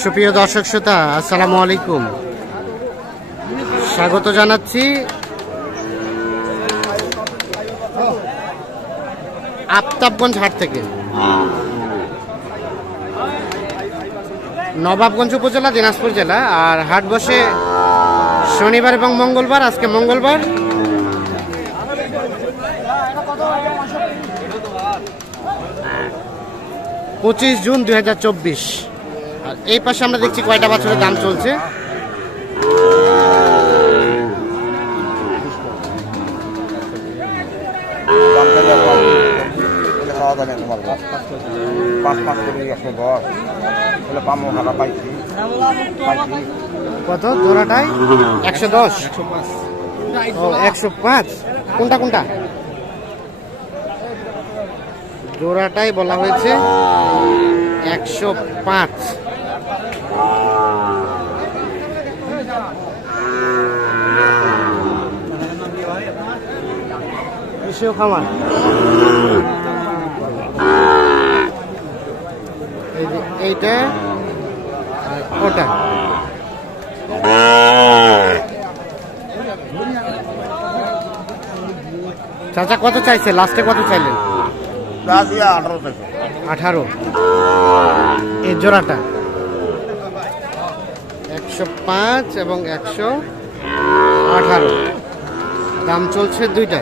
সুপ্রিয় দর্শক শ্রোতা, আসসালামু আলাইকুম। স্বাগত জানাচ্ছি আফতাবগঞ্জ হাট থেকে। নবাবগঞ্জ উপজেলা, দিনাজপুর জেলা। আর হাট বসে শনিবার এবং মঙ্গলবার। আজকে মঙ্গলবার। পঁচিশ জুন 2024। আর এই পাশে আমরা দেখছি কয়টা বাছুরের দাম চলছে। কত জোড়াটাই? 110, 105। কোনটা কোনটা? জোড়াটাই বলা হয়েছে 105। খামার এইটা আর ওটা। চাচা কত চাইছে? লাস্টে কত চাইলেন? 18। এই জোড়াটা 105 এবং 118 দাম চলছে দুইটা।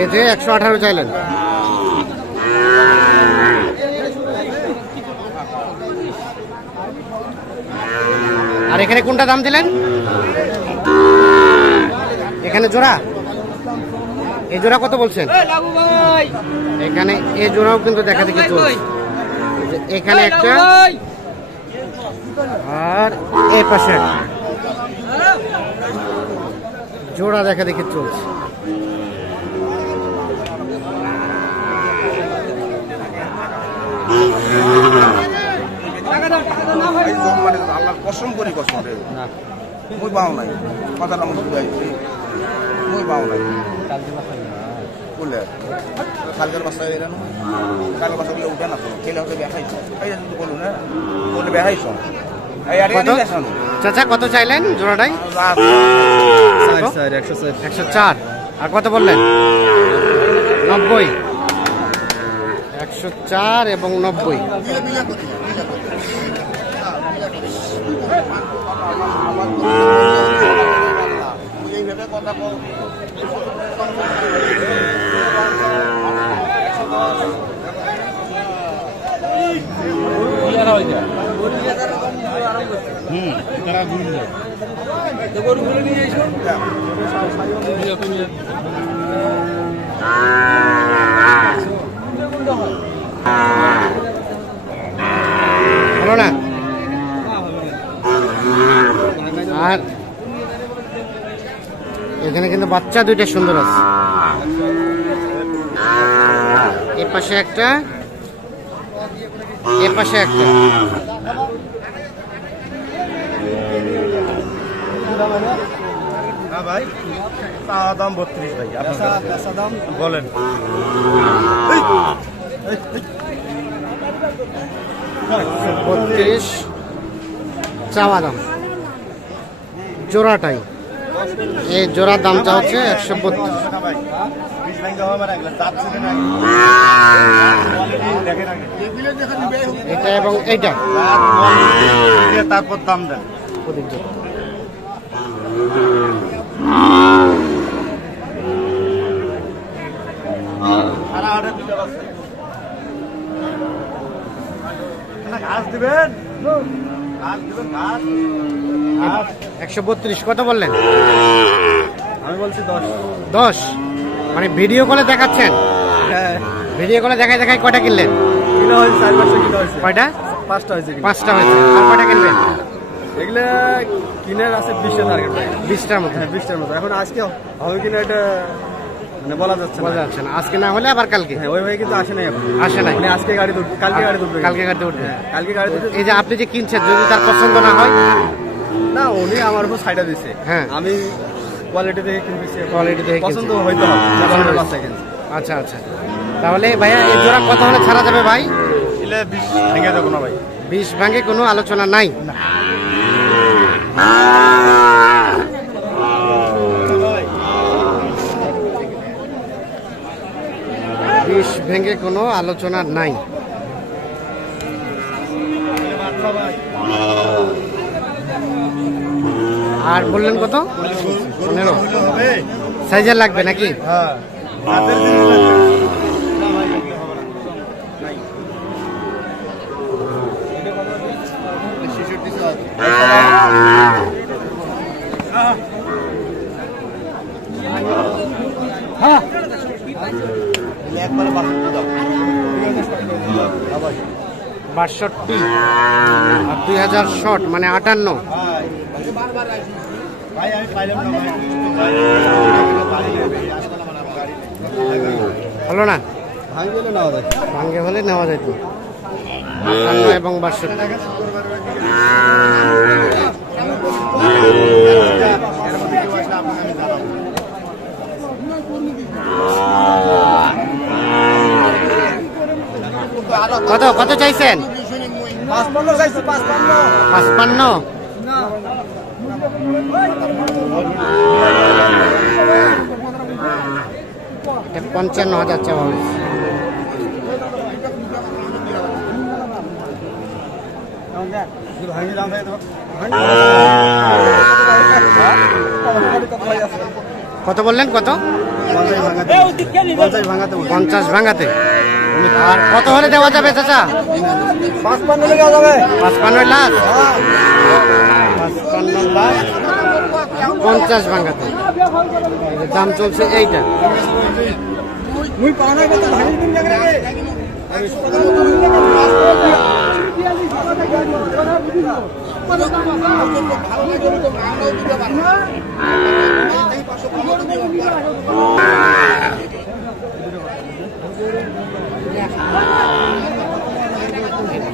এই যে 118 চাইলেন। আর এখানে কোনটা দাম দিলেন? এখানে জোড়া, এই জোড়া কত বলছেন? এখানে এই জোড়াও কিন্তু দেখা দেখি চলছে। এখানে একটা আর এই পাশে একটা জোড়া দেখা দেখি চলছে। কসম করি কসম রে মই পাও নাই কথাটা মনে বুঝাইছি। মই পাও নাই বলে কালকের বাসা এরা না, কালকের বাসা গুলো উঠে না তো খেলে হতে বেখাইছো। এই যে তুই বলু না বলে বেখাইছো। এই আরে আমি দেখানো। চাচা কত চাইলেন জোড়াটাই? 104। আর কত বললেন? 90। 104 এবং 90। হলো না? আর এখানে কিন্তু বাচ্চা দুইটা সুন্দর আছে। এ পাশে একটা, এ পাশে একটা। ভাই দাম 32 ভাই। দাম বলেন। 32 চাওয়া দাম। জোড়াটাই, এই জোড়ার দামটা হচ্ছে 132। এটা এবং এইটা তারপর দাম দেন। ঘাস দিবেন, 132। কত বললেন? আমি বলছি 10। 10 মানে ভিডিও কলে দেখাচ্ছেন? হ্যাঁ, ভিডিও কলে দেখাই দেখাই কয়টা কিনলেন? কিলো হয়েছে 4-5 কিলো হয়েছে। কয়টা? 5টা হয়েছে। 5টা হয়েছে। আর কয়টা কিনবেন? এগুলা কিনার আছে 20টা টার্গেট ভাই। 20টার মতো। হ্যাঁ 20টার মতো। এখন আজকে হবে কিনা এটা মানে বলা যাচ্ছে বোঝা যাচ্ছে না। আজকে না হলে আবার কালকে হ্যাঁ ওই ভাই কিন্তু আসে নাই এখন, আসে নাই, মানে আজকে গাড়ি তুলবে, কালকে গাড়ি তুলবে, কালকে গাড়িতে উঠবে। কালকে গাড়ি তুলবে। এই যে আপনি যে কিনছেন, যদি তার পছন্দ না হয়? না উনি আমার উপর সাইডা দিছে, হ্যাঁ আমি কোয়ালিটি দেখে কিনতেছি, কোয়ালিটি দেখে পছন্দ হইতে হবে, বাচ্চা কিনছি। আচ্ছা আচ্ছা, তাহলে ভাইয়া এই জোড়া কত হলে ছাড়া যাবে ভাই? এলে 20 ভেঙে যাবো না ভাই, 20 ভাঙে কোনো আলোচনা নাই। 20 ভেঙে কোনো আলোচনা নাই। আর বললেন কত? 15 সাইজের লাগবে নাকি? হ্যাঁ 62 আর 2000 শর্ট মানে 58। হলো না? ভাঙ্গে হলে নেওয়া যেত। 58 এবং 62। কত কত চাইছেন? 55। 55,000 চাওয়া হয়েছে। কত বললেন? কত? 50 ভাঙাতে। আর কত হলে দেওয়া যাবে চাচা? 55 লাখ। 55 লাখ 50 ভাঙাতে দাম চলছে এইটা।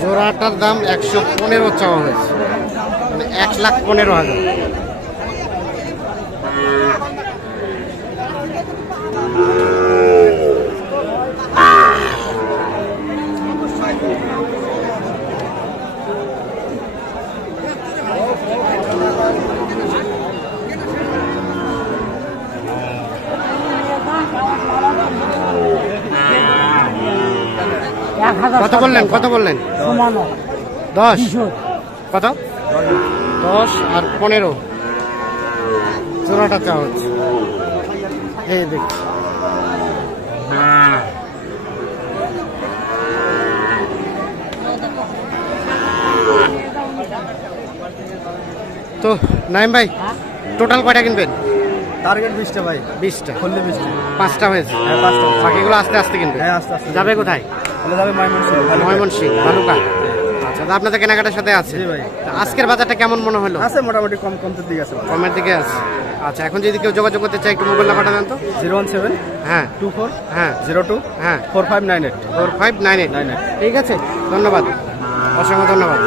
জোড়াটার দাম 115 চাওয়া হয়েছে, মানে 1,15,000। কত বললেন? কত বললেন? 10। কত? 10 আর 15 জোড়াটা চাওয়া হচ্ছে। এই দেখ, তো নাইম ভাই টোটাল কয়টা কিনবেন? টার্গেট 20টা ভাই, 20টা। খুললে 20টা। 5টা হয়েছে, হ্যাঁ 5টা। বাকিগুলো আস্তে আস্তে কিনবে। হ্যাঁ আস্তে আস্তে যাবে কোথায়? তাহলে যাবে ময়মনসিংহ, ময়মনসিংহ, ভালুকা। আচ্ছা, তো আপনাদের কেনাকাটার সাথে আছে। জি ভাই। তা আজকের বাজারটা কেমন মনে হলো? আছে মোটামুটি কমতে দিকে আছে, কমের দিকে আছে। আচ্ছা, এখন যদি কেউ যোগাযোগ করতে চায় একটু মোবাইল নাম্বারটা দেন তো। 017 হ্যাঁ 24 হ্যাঁ 02 হ্যাঁ 4598। 4598। ঠিক আছে, ধন্যবাদ, অসংখ্য ধন্যবাদ।